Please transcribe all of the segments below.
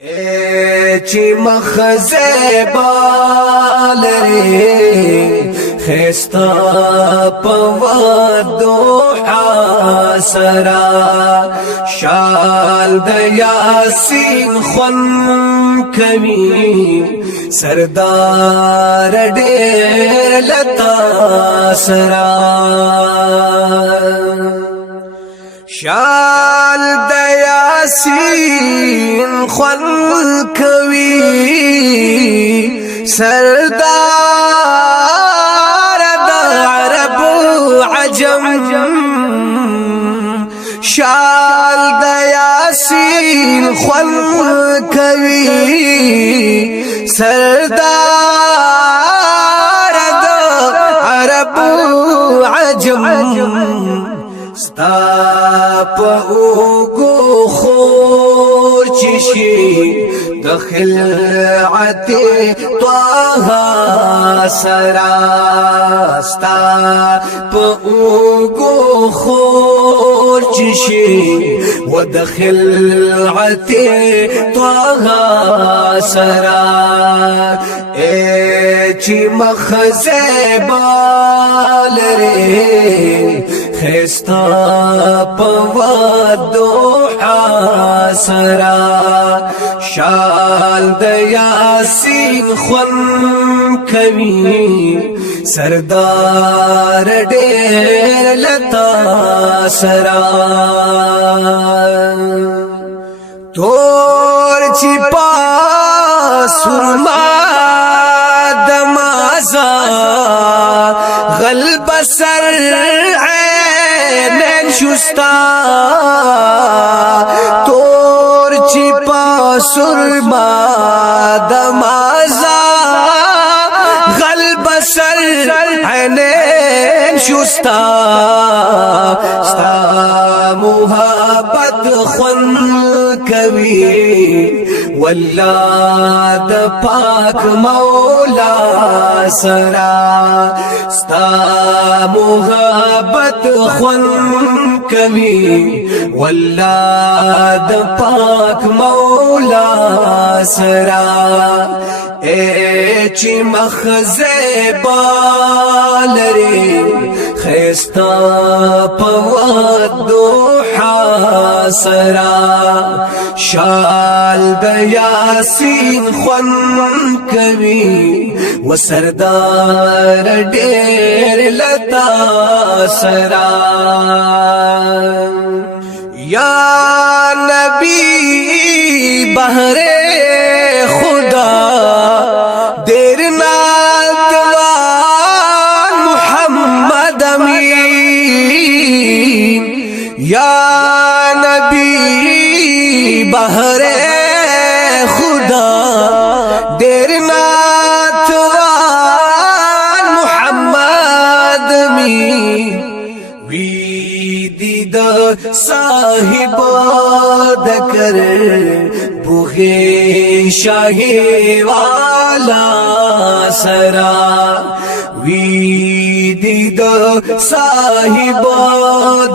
چی مخزه بالری خستا پودو حسرا شال د یاسین خون کمی سردار ډېر لتا سرا شال د یاسین خون کوي سردار د عرب عجم شال د یاسین خون کوي سردار د عرب عجم ستا په اوګو خور چشي د خلعت طه سرا ستا په اوګو خور چشي و د خلعت طه سرا چی مخزه بالری خستا پودو حسرا شال د یاسین خون کوي سردار ډېر لتا سرا تور چی پاسورما دمازا غلب سر شستا تور چی پاسورما دمازا غلب سر عینین شستا ستا محبت خون کوي والله د پاک مولا سرا ستا محبت خون کوي والله د پاک مولا سرا چی مخزه بالری خستا پودو حسرا شال د یاسین خون کوي و سردار ډېر لتا سرا یا نبی بہر خدا دیر ناتوان محمد امین یا نبی بہر خدا دیر ناتوان محمد امین ویدی دا صاحب دکر بوغی شاہی والا سرا ویدی دا صاحب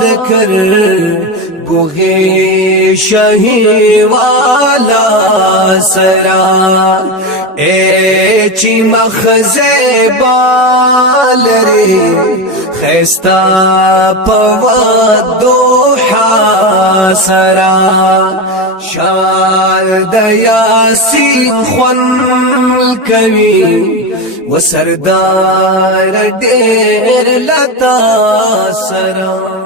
دکر بوغی شاہی والا سرا چی مخزه بالری خستا پودو حسرا شال د یاسین خون کوي و سردار ډېر لتا سرا